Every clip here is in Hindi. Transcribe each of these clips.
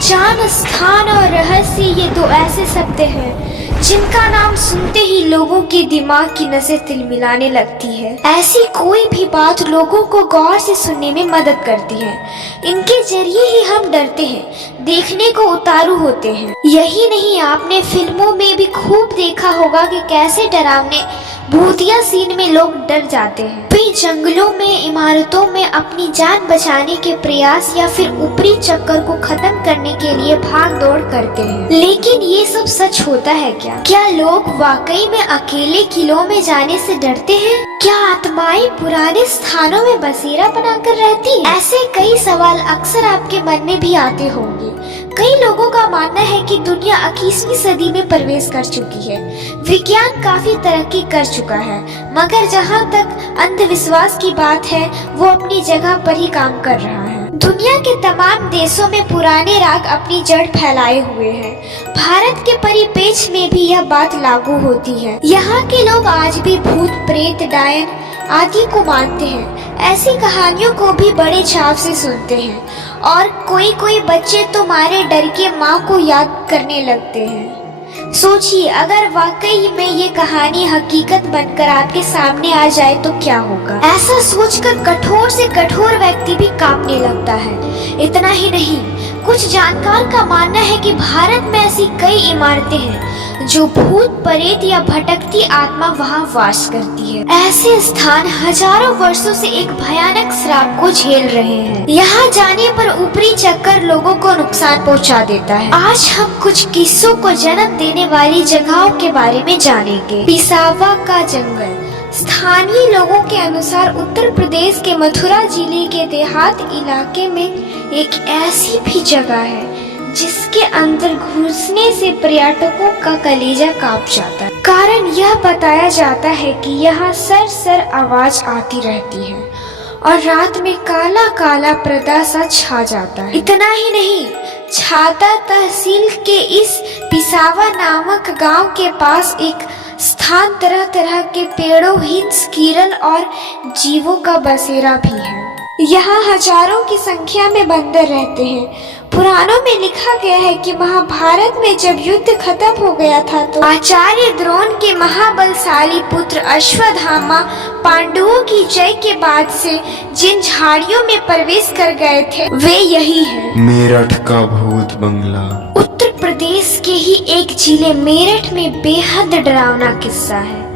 अनजान स्थान और रहस्य ये दो ऐसे शब्द हैं जिनका नाम सुनते ही लोगों के दिमाग की नसें तिलमिलाने लगती है। ऐसी कोई भी बात लोगों को गौर से सुनने में मदद करती है। इनके जरिए ही हम डरते हैं, देखने को उतारू होते हैं। यही नहीं, आपने फिल्मों में भी खूब देखा होगा कि कैसे डरावने भूतिया सीन में लोग डर जाते हैं। वे जंगलों में, इमारतों में अपनी जान बचाने के प्रयास या फिर ऊपरी चक्कर को खत्म करने के लिए भाग दौड़ करते हैं। लेकिन ये सब सच होता है क्या? क्या लोग वाकई में अकेले किलों में जाने से डरते हैं? क्या आत्माएं पुराने स्थानों में बसेरा बनाकर रहती हैं? ऐसे कई सवाल अक्सर आपके मन में भी आते होंगे। कई लोगों का मानना है कि दुनिया 21वीं सदी में प्रवेश कर चुकी है। विज्ञान काफी तरक्की कर चुका है, मगर जहाँ तक अंधविश्वास की बात है वो अपनी जगह पर ही काम कर रहा है। दुनिया के तमाम देशों में पुराने राग अपनी जड़ फैलाए हुए हैं। भारत के परिपेक्ष में भी यह बात लागू होती है। यहाँ के लोग आज भी भूत, प्रेत, डायन आदि को मानते हैं। ऐसी कहानियों को भी बड़े चाव से सुनते हैं और कोई बच्चे तो मारे डर के माँ को याद करने लगते हैं। सोचिए, अगर वाकई में ये कहानी हकीकत बनकर आपके सामने आ जाए तो क्या होगा? ऐसा सोचकर कठोर से कठोर व्यक्ति भी कांपने लगता है। इतना ही नहीं, कुछ जानकार का मानना है कि भारत में ऐसी कई इमारतें हैं जो भूत, प्रेत या भटकती आत्मा वहाँ वास करती है। ऐसे स्थान हजारों वर्षों से एक भयानक श्राप को झेल रहे हैं। यहाँ जाने पर ऊपरी चक्कर लोगों को नुकसान पहुँचा देता है। आज हम कुछ किस्सों को जन्म देने वाली जगहों के बारे में जानेंगे। पिसावा का जंगल। स्थानीय लोगों के अनुसार उत्तर प्रदेश के मथुरा जिले के देहात इलाके में एक ऐसी भी जगह है जिसके अंदर घुसने से पर्यटकों का कलेजा कांप जाता है। कारण यह बताया जाता है कि यहाँ सर आवाज आती रहती है और रात में काला काला पर्दा सा छा जाता है। इतना ही नहीं, छाता तहसील के इस पिसावा नामक गांव के पास एक स्थान तरह तरह के पेड़ों, हिंस, कीरल और जीवों का बसेरा भी है। यहाँ हजारों की संख्या में बंदर रहते हैं। पुराणों में लिखा गया है कि महाभारत में जब युद्ध खत्म हो गया था तो आचार्य द्रोण के महाबलशाली पुत्र अश्वत्थामा पांडवों की जय के बाद से जिन झाड़ियों में प्रवेश कर गए थे वे यही है। मेरठ का भूत बंगला। उत्तर प्रदेश के ही एक जिले मेरठ में बेहद डरावना किस्सा है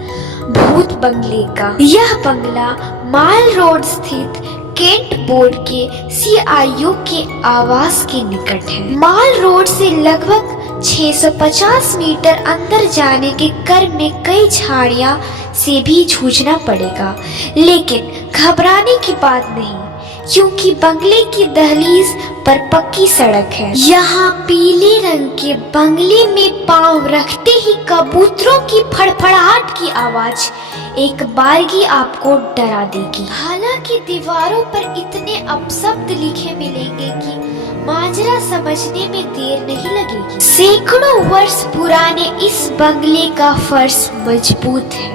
भूत बंगले का। यह बंगला माल रोड स्थित केंट बोर्ड के CIO के आवास के निकट है। माल रोड से लगभग 650 मीटर अंदर जाने के क्रम में कई झाड़ियां से भी जूझना पड़ेगा, लेकिन घबराने की बात नहीं, क्योंकि बंगले की दहलीज पर पक्की सड़क है। यहाँ पीले रंग के बंगले में पांव रखते ही कबूतरों की फड़फड़ाहट की आवाज एक बारगी आपको डरा देगी। हालांकि दीवारों पर इतने अपशब्द लिखे मिलेंगे कि माजरा समझने में देर नहीं लगेगी। सैकड़ों वर्ष पुराने इस बंगले का फर्श मजबूत है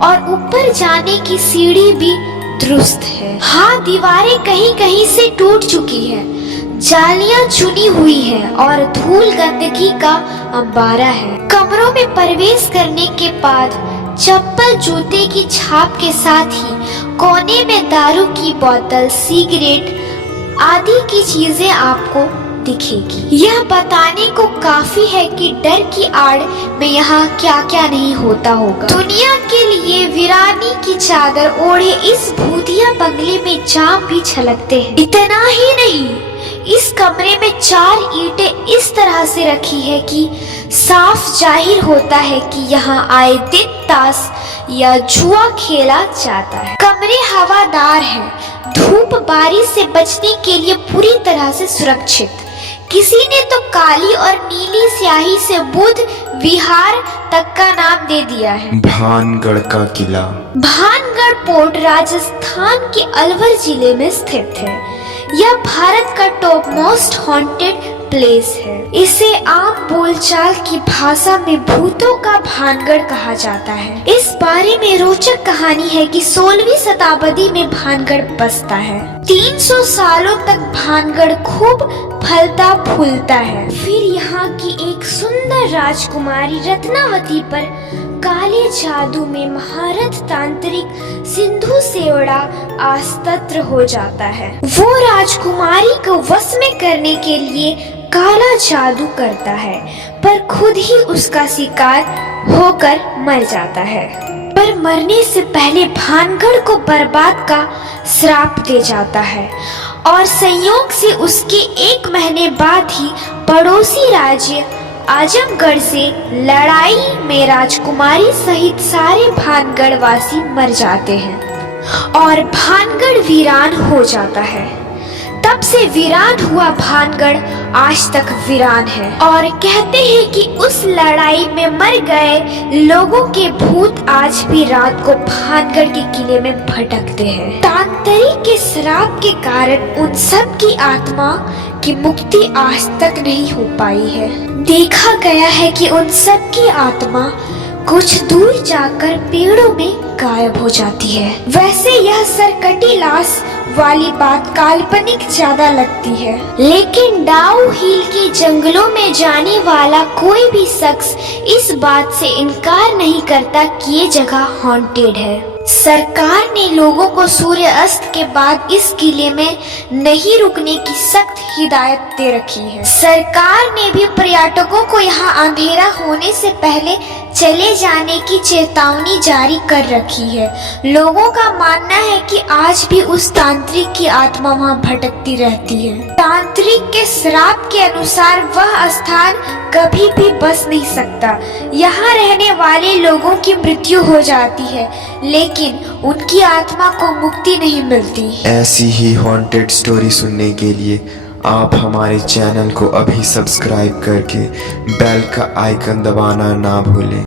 और ऊपर जाने की सीढ़ी भी दुरुस्त है। हाँ, दीवारें कहीं कहीं से टूट चुकी है, जालियां चुनी हुई है और धूल गंदगी का अंबारा है। कमरों में प्रवेश करने के बाद चप्पल, जूते की छाप के साथ ही कोने में दारू की बोतल, सिगरेट आदि की चीजें आपको दिखेगी। यह बताने को काफी है कि डर की आड़ में यहाँ क्या क्या नहीं होता होगा। दुनिया के लिए वीरानी की चादर ओढ़े इस भूतिया बंगले में जाम भी छलकते हैं। इतना ही नहीं, इस कमरे में 4 ईंटें इस तरह से रखी है कि साफ जाहिर होता है कि यहाँ आए दिन ताश या जुआ खेला जाता है। कमरे हवादार हैं, धूप बारिश से बचने के लिए पूरी तरह से सुरक्षित। किसी ने तो काली और नीली स्याही से बुध विहार तक का नाम दे दिया है। भानगढ़ का किला। भानगढ़ पोर्ट राजस्थान के अलवर जिले में स्थित है। यह भारत का टॉप मोस्ट हॉन्टेड प्लेस है। इसे आम बोलचाल की भाषा में भूतों का भानगढ़ कहा जाता है। इस बारे में रोचक कहानी है कि 16वीं शताब्दी में भानगढ़ बसता है। 300 सालों तक भानगढ़ खूब फलता फूलता है। फिर यहाँ की एक सुंदर राजकुमारी रत्नावती पर काले जादू में महारथ तांत्रिक सिंधु सेवड़ा अस्त्र हो जाता है। वो राजकुमारी को वश में करने के लिए काला जादू करता है, पर खुद ही उसका शिकार होकर मर जाता है। पर मरने से पहले भानगढ़ को बर्बाद का श्राप दे जाता है और संयोग से उसके 1 महीने बाद ही पड़ोसी राज्य आजमगढ़ से लड़ाई में राजकुमारी सहित सारे भानगढ़ वासी मर जाते हैं और भानगढ़ वीरान हो जाता है। तब से वीरान हुआ भानगढ़ आज तक वीरान है और कहते हैं कि उस लड़ाई में मर गए लोगों के भूत आज भी रात को भानगढ़ के किले में भटकते हैं। तांत्रिक के श्राप के कारण उन सब की आत्मा की मुक्ति आज तक नहीं हो पाई है। देखा गया है कि उन सब की आत्मा कुछ दूर जाकर पेड़ों में गायब हो जाती है। वैसे यह सरकटी लाश वाली बात काल्पनिक ज्यादा लगती है, लेकिन डाउ हिल के जंगलों में जाने वाला कोई भी शख्स इस बात से इनकार नहीं करता कि ये जगह हॉन्टेड है। सरकार ने लोगों को सूर्य अस्त के बाद इस किले में नहीं रुकने की सख्त हिदायत दे रखी है। सरकार ने भी पर्यटकों को यहाँ अंधेरा होने से पहले चले जाने की चेतावनी जारी कर रखी है। लोगों का मानना है कि आज भी उस तांत्रिक की आत्मा वहाँ भटकती रहती है। तांत्रिक के श्राप के अनुसार वह स्थान कभी भी बस नहीं सकता। यहाँ रहने वाले लोगों की मृत्यु हो जाती है, लेकिन उनकी आत्मा को मुक्ति नहीं मिलती। ऐसी ही हॉन्टेड स्टोरी सुनने के लिए आप हमारे चैनल को अभी सब्सक्राइब करके बेल का आइकन दबाना ना भूलें।